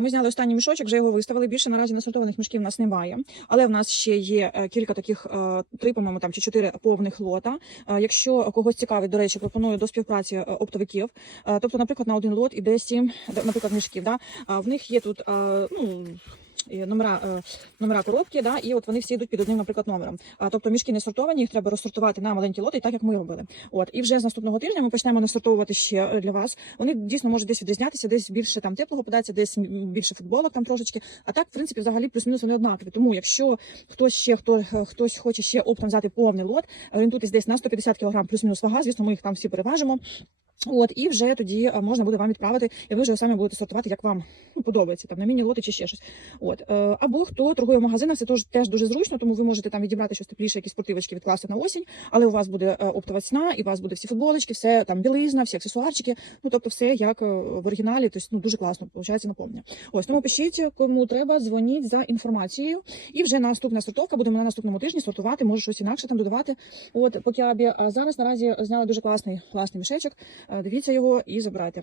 Ми зняли останній мішочок, вже його виставили. Більше наразі насортованих мішків у нас немає. Але в нас ще є е, кілька таких е, три, по-моєму, там чи чотири повних лота. Е, Якщо когось цікавить, до речі, пропоную до співпраці оптовиків. Тобто, наприклад, на один лот іде сім, наприклад, мішків. Да? В них є тут ну. І Номера, е, номера коробки, да, і от вони всі йдуть під одним, наприклад, номером. А тобто мішки не сортовані, їх треба розсортувати на маленькі лоти, так як ми робили. От і вже з наступного тижня ми почнемо насортовувати ще е, для вас. Вони дійсно можуть десь відрізнятися, десь більше там теплого подається, десь більше футболок там трошечки. А так, в принципі, взагалі плюс-мінус вони однакові. Тому якщо хтось ще хто е, хтось хоче ще оптом взяти повний лот, орієнтуйтесь десь на 150 кг плюс-мінус вага. Звісно, ми їх там всі переважимо. От і вже тоді е, можна буде вам відправити, і ви вже самі будете сортувати, як вам ну, подобається, там на міні-лоти чи ще щось. От е, або хто торгує в магазинах, це теж теж дуже зручно, тому ви можете там відібрати щось тепліше, якісь спортивочки відкласти на осінь, але у вас буде е, оптова ціна, і у вас буде всі футболочки, все там білизна, всі аксесуарчики. Ну тобто, все як в оригіналі, тобто ну дуже класно виходить наповнення. Ось тому пишіть, кому треба, дзвоніть за інформацією. І вже наступна сортовка будемо на наступному тижні сортувати, може щось інакше там додавати. От по кябі. А зараз наразі зняли дуже класний класний мішечок. Е, Дивіться його і забирайте.